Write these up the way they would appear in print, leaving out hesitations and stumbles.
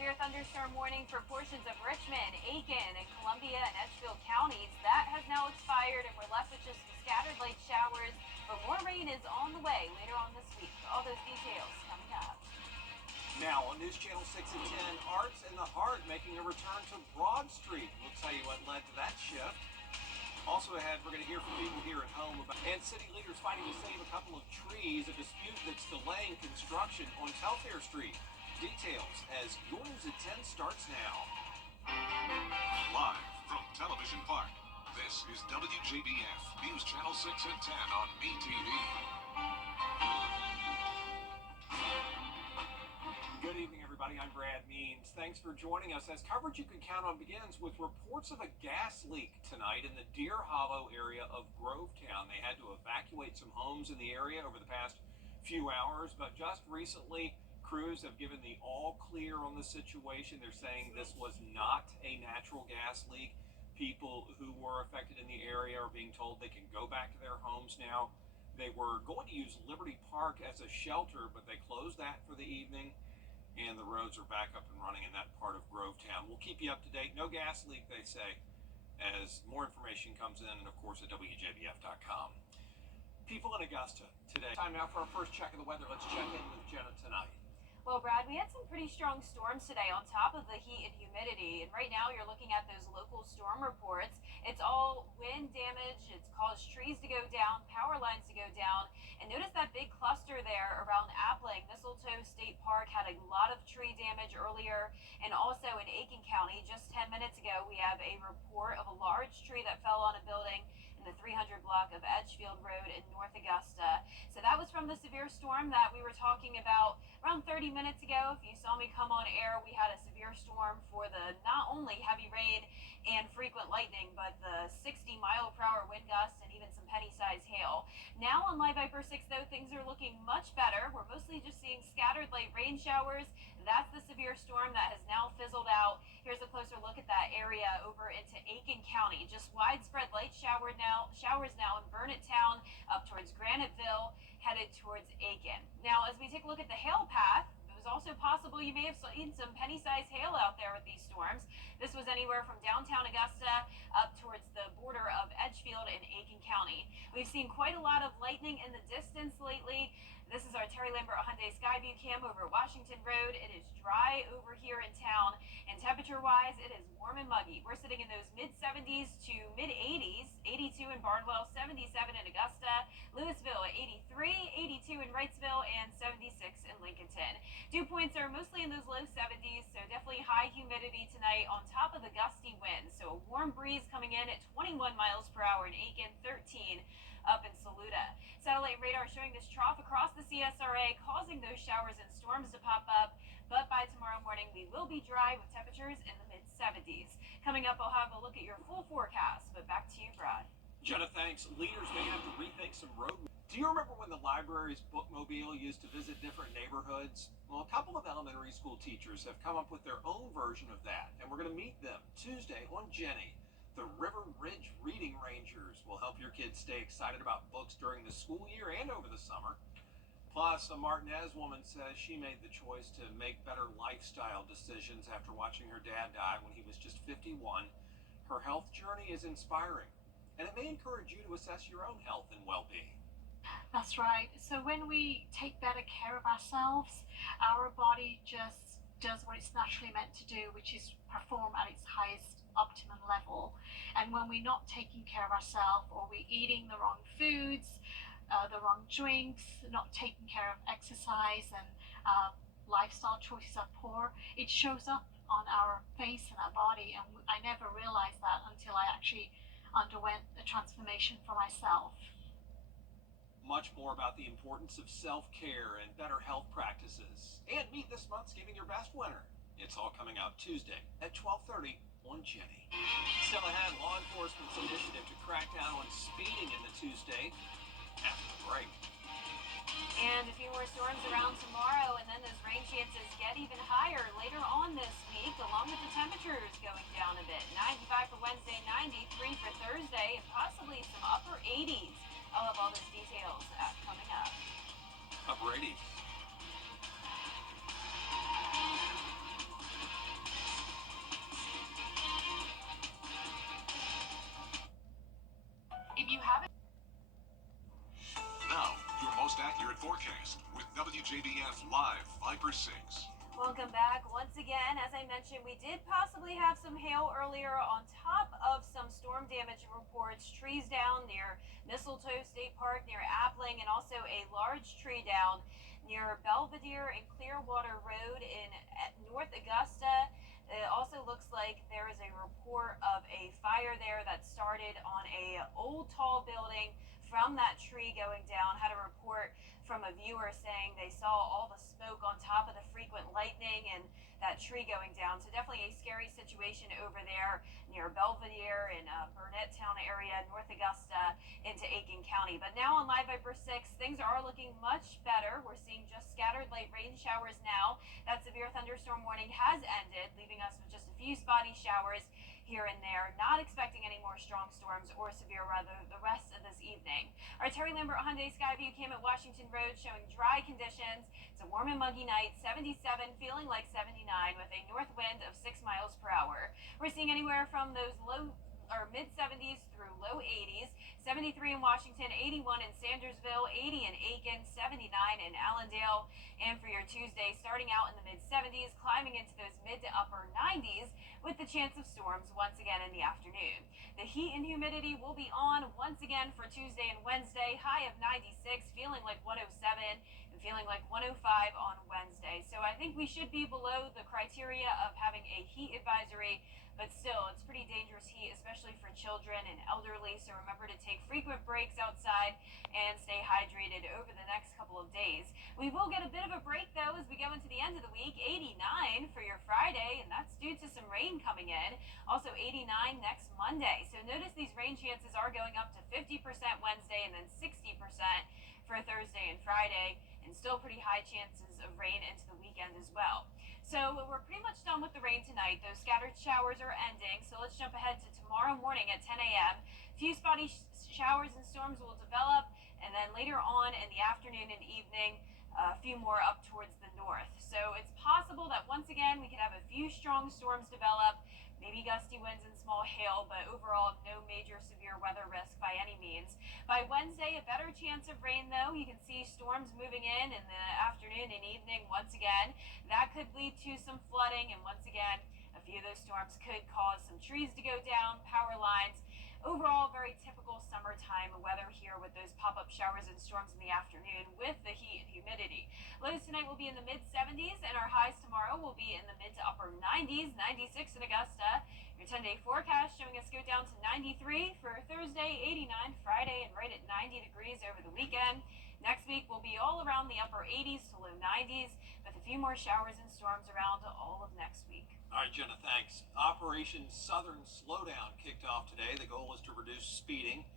severe thunderstorm warning for portions of Richmond, Aiken, and Columbia and Edgefield counties. That has now expired, and we're left with just some scattered light showers, but more rain is on the way later on this week. All those details coming up. Now on News Channel 6 and 10, Arts in the Heart making a return to Broad Street. We'll tell you what led to that shift. Also ahead, we're going to hear from people here at home about and city leaders fighting to save a couple of trees, a dispute that's delaying construction on Telfair Street. Details as Your News at 10 starts now. Live from Television Park, this is WJBF News Channel 6 and 10 on MeTV. Good evening, everybody. I'm Brad Means. Thanks for joining us as coverage you can count on begins with reports of a gas leak tonight in the Deer Hollow area of Grovetown. They had to evacuate some homes in the area over the past few hours, but just recently, crews have given the all clear on the situation. They're saying this was not a natural gas leak. People who were affected in the area are being told they can go back to their homes now. They were going to use Liberty Park as a shelter, but they closed that for the evening, and the roads are back up and running in that part of Grovetown. We'll keep you up to date. No gas leak, they say, as more information comes in, and of course at WJBF.com. People in Augusta today. Time now for our first check of the weather. Let's check in with Jenna tonight. Well, Brad, we had some pretty strong storms today on top of the heat and humidity. And right now you're looking at those local storm reports. It's all wind damage. It's caused trees to go down, power lines to go down. And notice that big cluster there around Appling. Mistletoe State Park had a lot of tree damage earlier. And also in Aiken County, just 10 minutes ago, we have a report of a large tree that fell on a building in the 300 block of Edgefield Road in North Augusta. So that was from the severe storm that we were talking about around 30 minutes ago. If you saw me come on air, we had a severe storm for the not only heavy rain and frequent lightning, but the 60-mile-per-hour wind gusts and even some penny-sized hail. Now on Live Viper 6, though, things are looking much better. We're mostly just seeing scattered light rain showers. That's the severe storm that has now fizzled out. Here's a closer look at that area over into Aiken County. Just widespread light showers now in Burnett Town, up towards Graniteville, headed towards Aiken. Now, as we take a look at the hail path, it was also possible you may have seen some penny-sized hail out there with these storms. This was anywhere from downtown Augusta up towards the border of Edgefield and Aiken County. We've seen quite a lot of lightning in the distance lately. This is our Terry Lambert Hyundai Skyview cam over Washington Road. It is dry over here in town, and temperature-wise, it is warm and muggy. We're sitting in those mid-70s to mid-80s, 82 in Barnwell, 77 in Augusta, Louisville at 83, 82 in Wrightsville, and 76 in Lincolnton. Dew points are mostly in those low 70s, so definitely high humidity tonight on top of the gusty winds. So a warm breeze coming in at 21 miles per hour in Aiken, 13 up in Saluda. Satellite radar showing this trough across the CSRA, causing those showers and storms to pop up. But by tomorrow morning, we will be dry with temperatures in the mid-70s. Coming up, I'll have a look at your full forecast. But back to you, Brad. Jenna, thanks. Leaders may have to rethink some road. Do you remember when the library's bookmobile used to visit different neighborhoods? Well, a couple of elementary school teachers have come up with their own version of that, and we're going to meet them Tuesday on Jenny. The River Ridge Reading Rangers will help your kids stay excited about books during the school year and over the summer. Plus, a Martinez woman says she made the choice to make better lifestyle decisions after watching her dad die when he was just 51. Her health journey is inspiring, and it may encourage you to assess your own health and well-being. That's right. So when we take better care of ourselves, our body just does what it's naturally meant to do, which is perform at its highest optimum level. And when we're not taking care of ourselves, or we're eating the wrong foods, the wrong drinks, not taking care of exercise, and lifestyle choices are poor, it shows up on our face and our body. And I never realized that until I actually underwent a transformation for myself. Much more about the importance of self-care and better health practices. And meet this month's Giving Your Best winner. It's all coming out Tuesday at 12:30 on Jenny. Still ahead, law enforcement's initiative to crack down on speeding in the Tuesday after the break. And a few more storms around tomorrow, and then those rain chances get even higher later on this week, along with the temperatures going down a bit. 95 for Wednesday, 93 for Thursday, and possibly some upper 80s. I'll have all those details coming up. Upper 80s. WJBF Live Viper 6. Welcome back. Once again, as I mentioned, we did possibly have some hail earlier on top of some storm damage reports. Trees down near Mistletoe State Park, near Appling, and also a large tree down near Belvedere and Clearwater Road in North Augusta. It also looks like there is a report of a fire there that started on a old tall building from that tree going down. Had a report from a viewer saying they saw all the smoke on top of the frequent lightning and that tree going down. So definitely a scary situation over there near Belvedere and Burnett Town area, North Augusta into Aiken County. But now on Live Viper 6, things are looking much better. We're seeing just scattered light rain showers now. That severe thunderstorm warning has ended, leaving us with just a few spotty showers here and there. Not expecting any more strong storms or severe weather the rest of this evening. Our Terry Lambert Hyundai Skyview cam at Washington Road showing dry conditions. It's a warm and muggy night, 77, feeling like 79 with a north wind of 6 miles per hour. We're seeing anywhere from those low or mid 70s through low 80s. 73 in Washington, 81 in Sandersville, 80 in Aiken, 79 in Allendale. And for your Tuesday, starting out in the mid 70s, climbing into those mid to upper 90s with the chance of storms once again in the afternoon. The heat and humidity will be on once again for Tuesday and Wednesday, high of 96, feeling like 107 and feeling like 105 on Wednesday. So I think we should be below the criteria of having a heat advisory, but still, it's pretty dangerous heat, especially for children and elderly. So remember to take frequent breaks outside and stay hydrated over the next couple of days. We will get a bit of a break, though, as we go into the end of the week. 89 for your Friday, and that's due to some rain coming in. Also 89 next Monday. So notice these rain chances are going up to 50% Wednesday and then 60% for Thursday and Friday, and still pretty high chances of rain into the weekend as well. So we're pretty much done with the rain tonight. Those scattered showers are ending. So let's jump ahead to tomorrow morning at 10 a.m. A few spotty showers and storms will develop, and then later on in the afternoon and evening, a few more up towards the north. So it's possible that once again we could have a few strong storms develop, maybe gusty winds and small hail, but overall no major severe weather risk by any means. By Wednesday, a better chance of rain, though. You can see storms moving in the afternoon and evening once again. That could lead to some flooding, and once again, a few of those storms could cause some trees to go down, power lines. Overall, very typical summertime weather here with those pop-up showers and storms in the afternoon with the heat and humidity. Lows tonight will be in the mid-70s, and our highs tomorrow will be in the mid to upper 90s, 96 in Augusta. Your 10-day forecast showing us go down to 93 for Thursday, 89 Friday, and right at 90 degrees over the weekend. Next week will be all around the upper 80s to low 90s, with a few more showers and storms around all of next week. All right, Jenna, thanks. Operation Southern Slowdown kicked off today. The goal is to reduce speeding.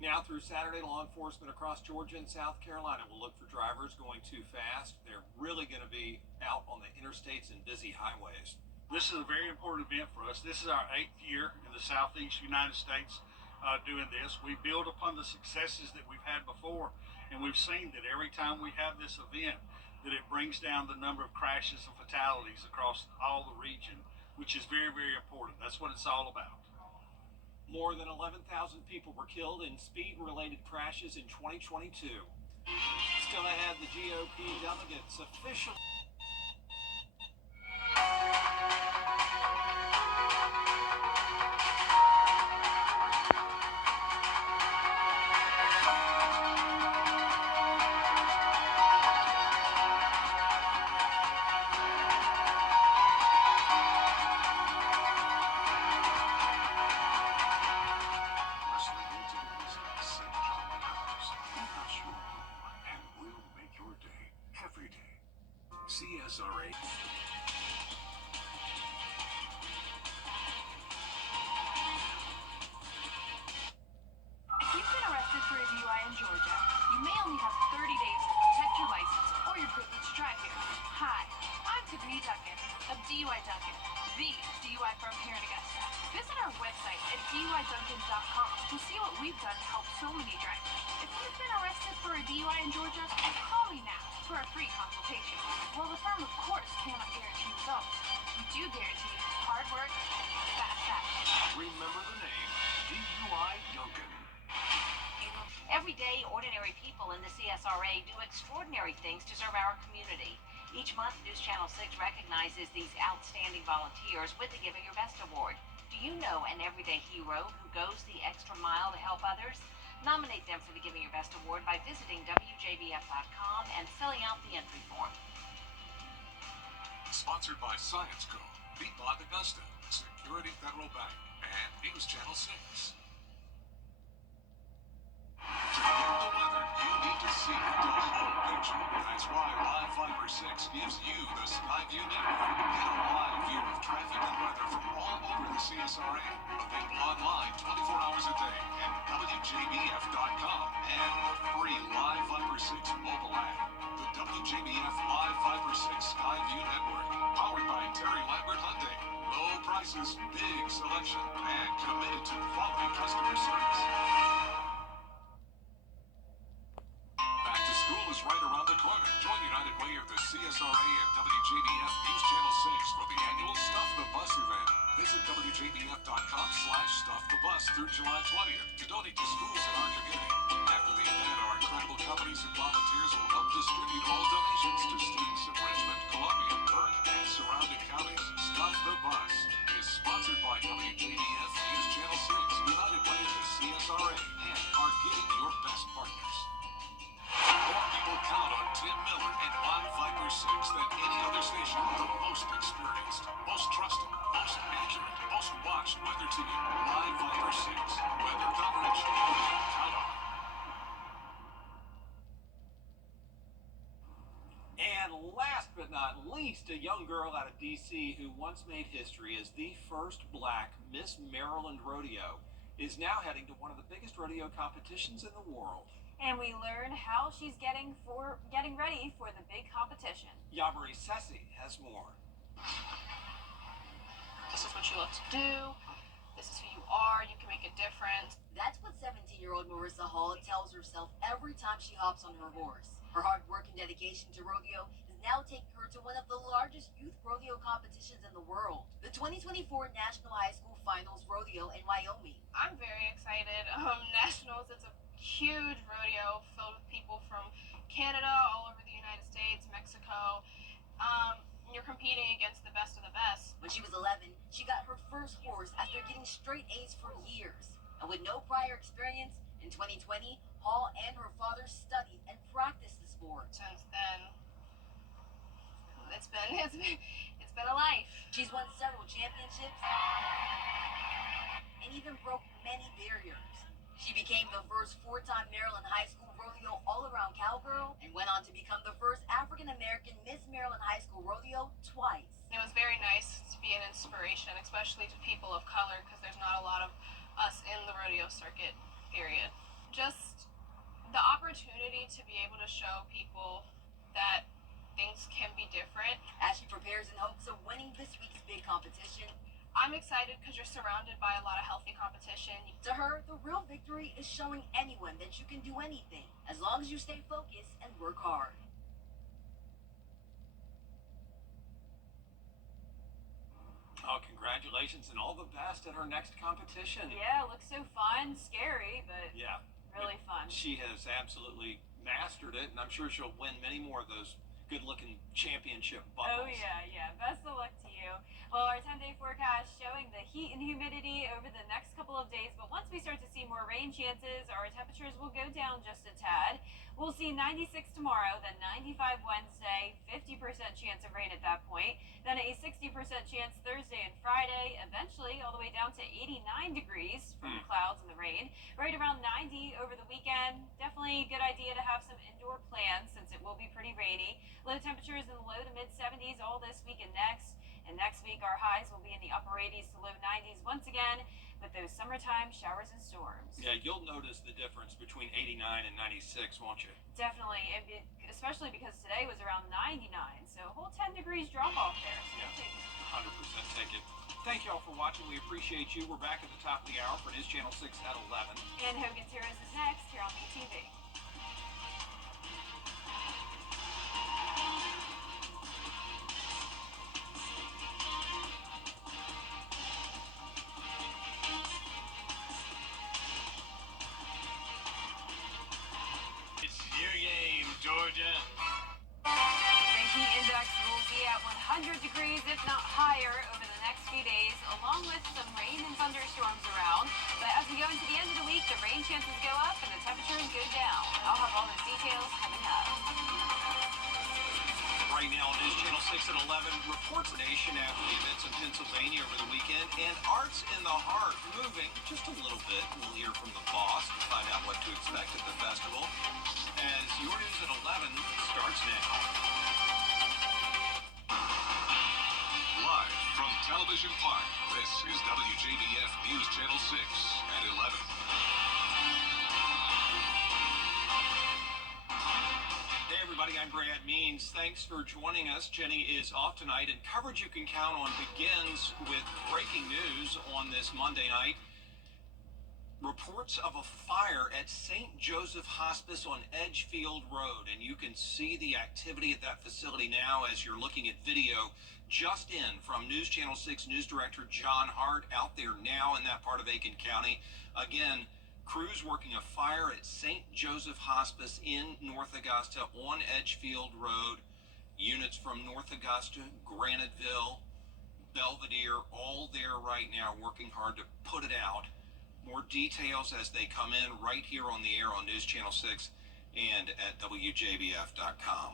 Now through Saturday, law enforcement across Georgia and South Carolina will look for drivers going too fast. They're really going to be out on the interstates and busy highways. This is a very important event for us. This is our 8th year in the Southeast United States doing this. We build upon the successes that we've had before, and we've seen that every time we have this event, that it brings down the number of crashes and fatalities across all the region, which is very, very important. That's what it's all about. More than 11,000 people were killed in speed-related crashes in 2022. Still ahead, the GOP delegates officially... CSRA. If you've been arrested for a DUI in Georgia, you may only have 30 days to protect your license or your privilege to drive here. Hi, I'm Tiffany Duncan of DUI Duncan, the DUI firm here in Augusta. Visit our website at DUIDuncan.com to see what we've done to help so many drivers. If you've been arrested for a DUI in Georgia, call me now for a free consultation. While the firm, of course, cannot guarantee results, we do guarantee hard work, fast action. Remember the name, DUI Duncan. Every day, ordinary ordinary people in the CSRA do extraordinary things to serve our community. Each month, News Channel 6 recognizes these outstanding volunteers with the Giving Your Best Award. Do you know an everyday hero who goes the extra mile to help others? Nominate them for the Giving Your Best Award by visiting WJBF.com and filling out the entry form. Sponsored by Science Co., Beat Bond Augusta, Security Federal Bank, and News Channel 6. To get the weather, you need to see the whole picture. That's why Live Fiber 6 gives you the Skyview network. Get a live view of traffic and weather from all over the CSRA. Available online 24 hours a day at WJBF.com and the free Live Fiber 6 mobile app. The WJBF Live Fiber 6 Skyview network, powered by Terry Lambert Hyundai. Low prices, big selection, and committed to quality customer service. Back to school is right around the corner. Join United Way of the CSRA and WJBF News Channel 6 for the annual Stuff the Bus event. Visit WJBF.com/StuffTheBus through July 20th to donate to schools in our community. After the event, our incredible companies and volunteers will help distribute all donations to students in Richmond, Columbia, Burke, and surrounding counties. Stuff the Bus is sponsored by WJBF News Channel 6, United Way of the CSRA, and our Giving Your Best partners. More people count on Tim Miller and Live Fiber 6 than any other station. The most experienced, most trusted, most accurate, most watched weather team. Live Fiber 6. Weather coverage you can count on. And last but not least, a young girl out of D.C. who once made history as the first black Miss Maryland Rodeo is now heading to one of the biggest rodeo competitions in the world. And we learn how she's getting ready for the big competition. Yabari Sessi has more. This is what you love to do. This is who you are. You can make a difference. That's what 17-year-old Marissa Hall tells herself every time she hops on her horse. Her hard work and dedication to rodeo is now taking her to one of the largest youth rodeo competitions in the world, the 2024 National High School Finals Rodeo in Wyoming. I'm very excited. Nationals, it's a huge rodeo filled with people from Canada, all over the United States, Mexico. You're competing against the best of the best. When she was 11, she got her first horse after getting straight A's for years. And with no prior experience, in 2020, Hall and her father studied and practiced the sport. Since then, it's been a life. She's won several championships and even broke many barriers. She became the first four-time Maryland High School Rodeo all-around cowgirl and went on to become the first African-American Miss Maryland High School Rodeo twice. It was very nice to be an inspiration, especially to people of color, because there's not a lot of us in the rodeo circuit, period. Just the opportunity to be able to show people that things can be different. As she prepares in hopes of winning this week's big competition, I'm excited because you're surrounded by a lot of healthy competition. to her, the real victory is showing anyone that you can do anything, as long as you stay focused and work hard. Oh, congratulations and all the best at her next competition. Yeah, it looks so fun, scary, but Yeah. really fun. She has absolutely mastered it, and I'm sure she'll win many more of those good-looking championship buckles. Oh yeah. Best of luck to you. Well, our 10-day forecast showing the heat and humidity over the next couple of days, but once we start to see more rain chances, our temperatures will go down just a tad. We'll see 96 tomorrow, then 95 Wednesday, 50% chance of rain at that point, then a 60% chance Thursday and Friday, eventually all the way down to 89 degrees from the clouds and the rain, right around 90 over the weekend. Definitely a good idea to have some indoor plans since it will be pretty rainy. Low temperatures in the low to mid 70s all this week and next. And next week, our highs will be in the upper 80s to low 90s once again with those summertime showers and storms. Yeah, you'll notice the difference between 89 and 96, won't you? Definitely, and especially because today was around 99, so a whole 10 degrees drop off there. So Yeah. take it. 100% take it. Thank you all for watching. We appreciate you. We're back at the top of the hour for News Channel 6 at 11. And Hogan's Heroes is next here on BTV. not higher over the next few days, along with some rain and thunderstorms around. But as we go into the end of the week, the rain chances go up and the temperatures go down. I'll have all those details coming up. Right now on News Channel 6 at 11, reports the nation after the events in Pennsylvania over the weekend, and Arts in the Heart moving just a little bit. We'll hear from the boss to find out what to expect at the festival. As your news at 11 starts now. Live from Television Park, this is WJBF News Channel 6 at 11. Hey everybody, I'm Brad Means. Thanks for joining us. Jenny is off tonight, and coverage you can count on begins with breaking news on this Monday night. Reports of a fire at St. Joseph Hospice on Edgefield Road, and you can see the activity at that facility now as you're looking at video just in from News Channel 6 News Director John Hart out there now in that part of Aiken County. Again, crews working a fire at St. Joseph Hospice in North Augusta on Edgefield Road. Units from North Augusta, Graniteville, Belvedere, all there right now working hard to put it out. More details as they come in right here on the air on News Channel 6 and at WJBF.com.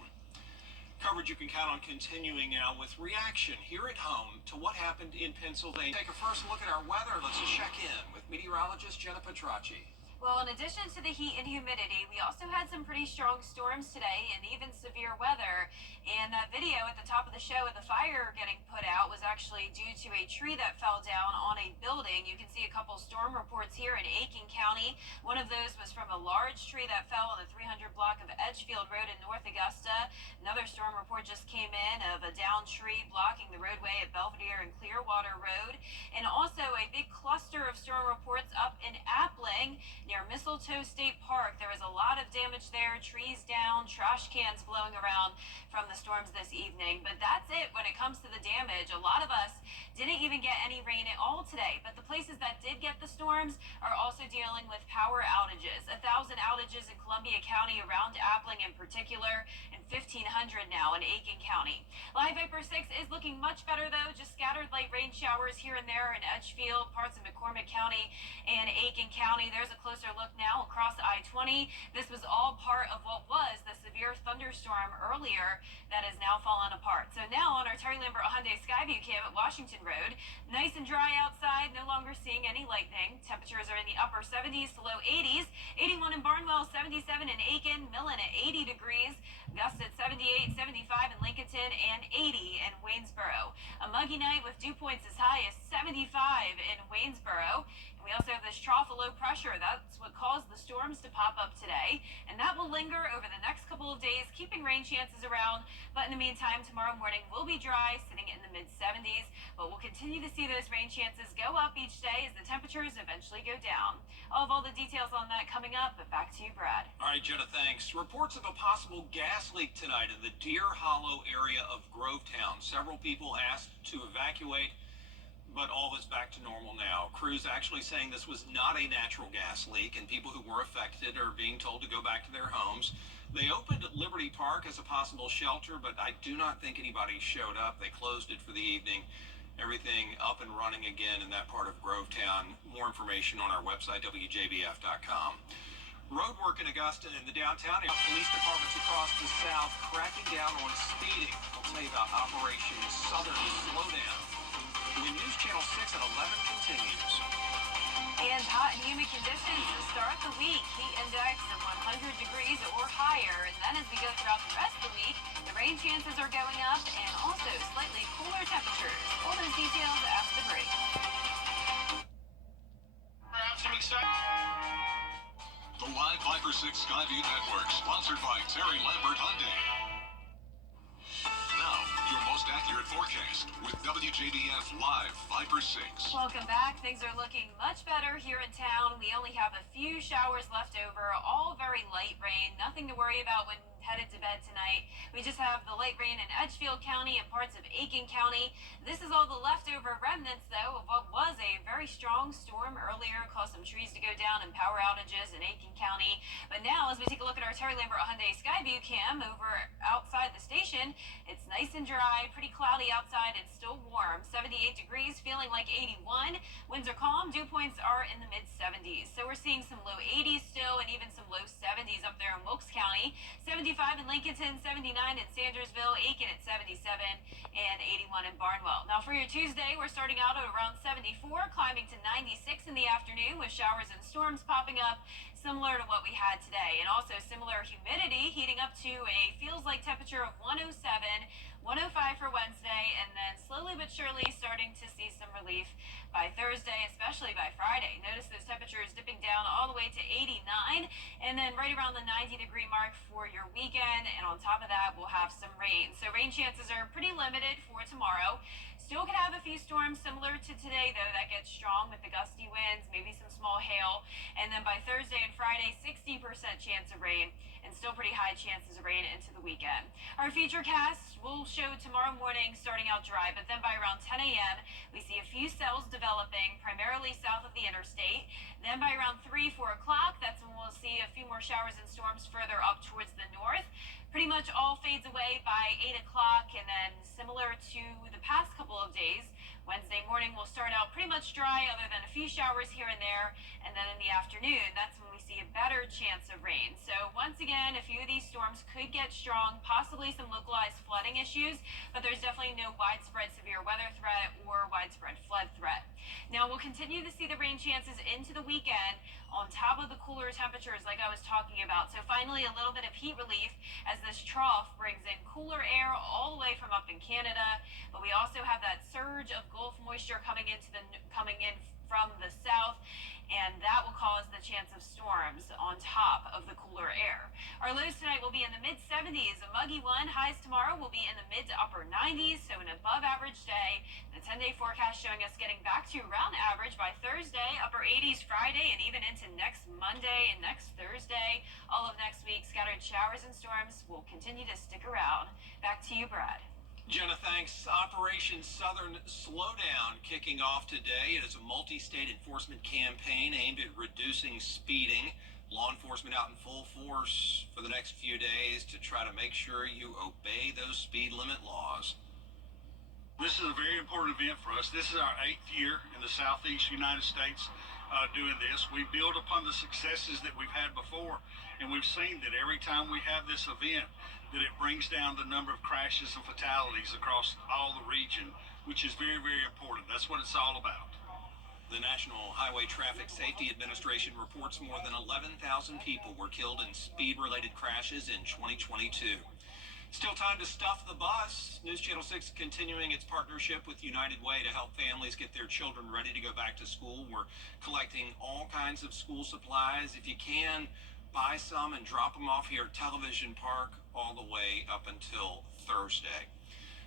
Coverage you can count on continuing now with reaction here at home to what happened in Pennsylvania. Take a first look at our weather. Let's check in with meteorologist Jenna Petracci. Well, in addition to the heat and humidity, we also had some pretty strong storms today and even severe weather. And that video at the top of the show of the fire getting put out was actually due to a tree that fell down on a building. You can see a couple storm reports here in Aiken County. One of those was from a large tree that fell on the 300 block of Edgefield Road in North Augusta. Another storm report just came in of a downed tree blocking the roadway at Belvedere and Clearwater Road. And also a big cluster of storm reports up in Appling near Mistletoe State Park. There was a lot of damage there, trees down, trash cans blowing around from the storms this evening. But that's it when it comes to the damage. A lot of us didn't even get any rain at all today, but the places that did get the storms are also dealing with power outages. 1,000 outages in Columbia County around Appling in particular, and 1,500 now in Aiken County. Live Vapor 6 is looking much better though, just scattered light rain showers here and there in Edgefield, parts of McCormick County and Aiken County. There's a closer look now across I-20. This was all part of what was the severe thunderstorm earlier that has now fallen apart. So now on our Terry Lambert Hyundai Skyview cam at Washington Road, nice and dry outside, no longer seeing any lightning. Temperatures are in the upper 70s to low 80s. 81 in Barnwell, 77 in Aiken, Millen at 80 degrees, Augusta at 78, 75 in Lincolnton, and 80 in Waynesboro. A muggy night with dew points as high as 75 in Waynesboro. We also have this trough of low pressure. That's what caused the storms to pop up today, and that will linger over the next couple of days, keeping rain chances around. But in the meantime, tomorrow morning will be dry, sitting in the mid-70s, but we'll continue to see those rain chances go up each day as the temperatures eventually go down. I'll have all the details on that coming up, but back to you, Brad. All right, Jenna, thanks. Reports of a possible gas leak tonight in the Deer Hollow area of Grovetown. Several people asked to evacuate, but all is back to normal now. Crews actually saying this was not a natural gas leak, and people who were affected are being told to go back to their homes. They opened Liberty Park as a possible shelter, but I do not think anybody showed up. They closed it for the evening. Everything up and running again in that part of Grovetown. More information on our website, WJBF.com. Road work in Augusta and the downtown area. Police departments across the South cracking down on speeding. I'll tell you about Operation Southern Slowdown. The News Channel 6 at 11 continues. And hot and humid conditions to start the week. Heat index of 100 degrees or higher. And then as we go throughout the rest of the week, the rain chances are going up and also slightly cooler temperatures. All those details after the break. The Live Viper 6 Skyview Network, sponsored by Terry Lambert Hyundai. Now, your most accurate forecast with WJBF Live Viper 6. Welcome back. Things are looking much better here in town. We only have a few showers left over, all very light rain. Nothing to worry about when headed to bed tonight. We just have the light rain in Edgefield County and parts of Aiken County. This is all the leftover remnants, though, of what was a very strong storm earlier, caused some trees to go down and power outages in Aiken County. But now, as we take a look at our Terry Lambert Hyundai Skyview cam over outside the station, it's nice and dry, pretty cloudy outside, and still warm. 78 degrees, feeling like 81. Winds are calm, dew points are in the mid-70s. So we're seeing some low 80s still and even some low 70s up there in Wilkes County. 75 in Lincolnton, 79 in Sandersville, Aiken at 77, and 81 in Barnwell. Now for your Tuesday, we're starting out at around 74, climbing to 96 in the afternoon with showers and storms popping up, similar to what we had today. And also similar humidity, heating up to a feels-like temperature of 107, 105 for Wednesday, and then slowly but surely starting to see some relief by Thursday, especially by Friday. Notice those temperatures dipping down all the way to 89, and then right around the 90-degree mark for your weekend. And on top of that, we'll have some rain. So rain chances are pretty limited for tomorrow. Still could have a few storms similar to today, though, that get strong with the gusty winds, maybe some small hail. And then by Thursday and Friday, 60% chance of rain, and still pretty high chances of rain into the weekend. Our futurecast will show tomorrow morning starting out dry, but then by around 10 a.m., we see a few cells developing, primarily south of the interstate. Then by around 3, 4 o'clock, that's when we'll see a few more showers and storms further up towards the north. Pretty much all fades away by 8 o'clock, and then similar to the past couple of days, Wednesday morning will start out pretty much dry other than a few showers here and there, and then in the afternoon, that's when we see a better chance of rain. So once again, a few of these storms could get strong, possibly some localized flooding issues, but there's definitely no widespread severe weather threat or widespread flood threat. Now we'll continue to see the rain chances into the weekend on top of the cooler temperatures like I was talking about. So finally a little bit of heat relief as this trough brings in cooler air all the way from up in Canada, but we also have that surge of Gulf moisture coming in from the south, and that will cause the chance of storms on top of the cooler air. Our lows tonight will be in the mid-70s, a muggy one. Highs tomorrow will be in the mid to upper 90s, so an above average day. The 10-day forecast showing us getting back to around average by Thursday, upper 80s Friday, and even into next Monday and next Thursday. All of next week, scattered showers and storms will continue to stick around. Back to you, Brad. Jenna, thanks. Operation Southern Slowdown kicking off today. It is a multi-state enforcement campaign aimed at reducing speeding. Law enforcement out in full force for the next few days to try to make sure you obey those speed limit laws. This is a very important event for us. This is our 8th year in the southeast United States doing this. We build upon the successes that we've had before, and we've seen that every time we have this event, that it brings down the number of crashes and fatalities across all the region, which is very, very important. That's what it's all about. The National Highway Traffic Safety Administration reports more than 11,000 people were killed in speed-related crashes in 2022. Still time to stuff the bus. News Channel 6 continuing its partnership with United Way to help families get their children ready to go back to school. We're collecting all kinds of school supplies. If you can, buy some and drop them off here at Television Park all the way up until Thursday.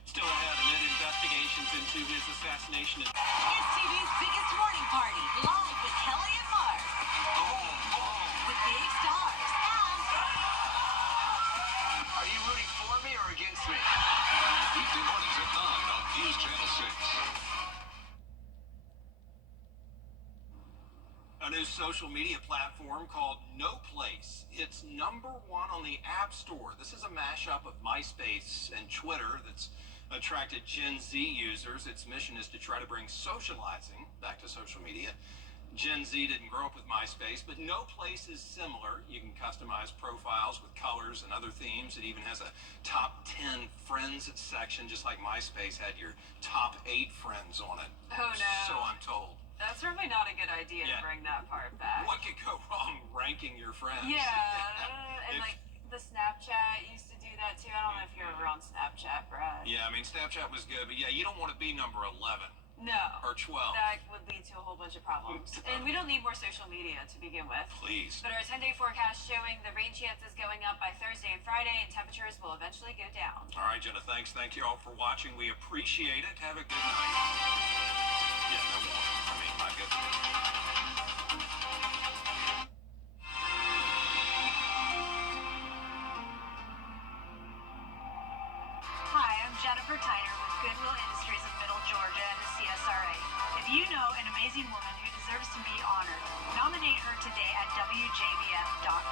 Still ahead, amid investigations into his assassination. It's TV's biggest morning party, live with Kelly and Mark. With big stars and... Are you rooting for me or against me? Weekday mornings at 9 on News Channel 6. A new social media platform called No Place. It's #1 on the App Store. This is a mashup of MySpace and Twitter that's attracted Gen Z users. Its mission is to try to bring socializing back to social media. Gen Z didn't grow up with MySpace, but No Place is similar. You can customize profiles with colors and other themes. It even has a top 10 friends section, just like MySpace had your top 8 friends on it. Oh, no. So I'm told. That's certainly not a good idea to bring that part back. What could go wrong ranking your friends? Yeah, and like the Snapchat used to do that too. I don't know if you're ever on Snapchat, Brad. Yeah, I mean, Snapchat was good, but yeah, you don't want to be number 11. No. Or 12. That would lead to a whole bunch of problems. And we don't need more social media to begin with. Please. But our 10-day forecast showing the rain chances going up by Thursday and Friday, and temperatures will eventually go down. All right, Jenna, thanks. Thank you all for watching. We appreciate it. Have a good night. Yeah, no more. I mean, my goodness. Jennifer Tyner with Goodwill Industries of Middle Georgia and the CSRA. If you know an amazing woman who deserves to be honored, nominate her today at WJBF.com.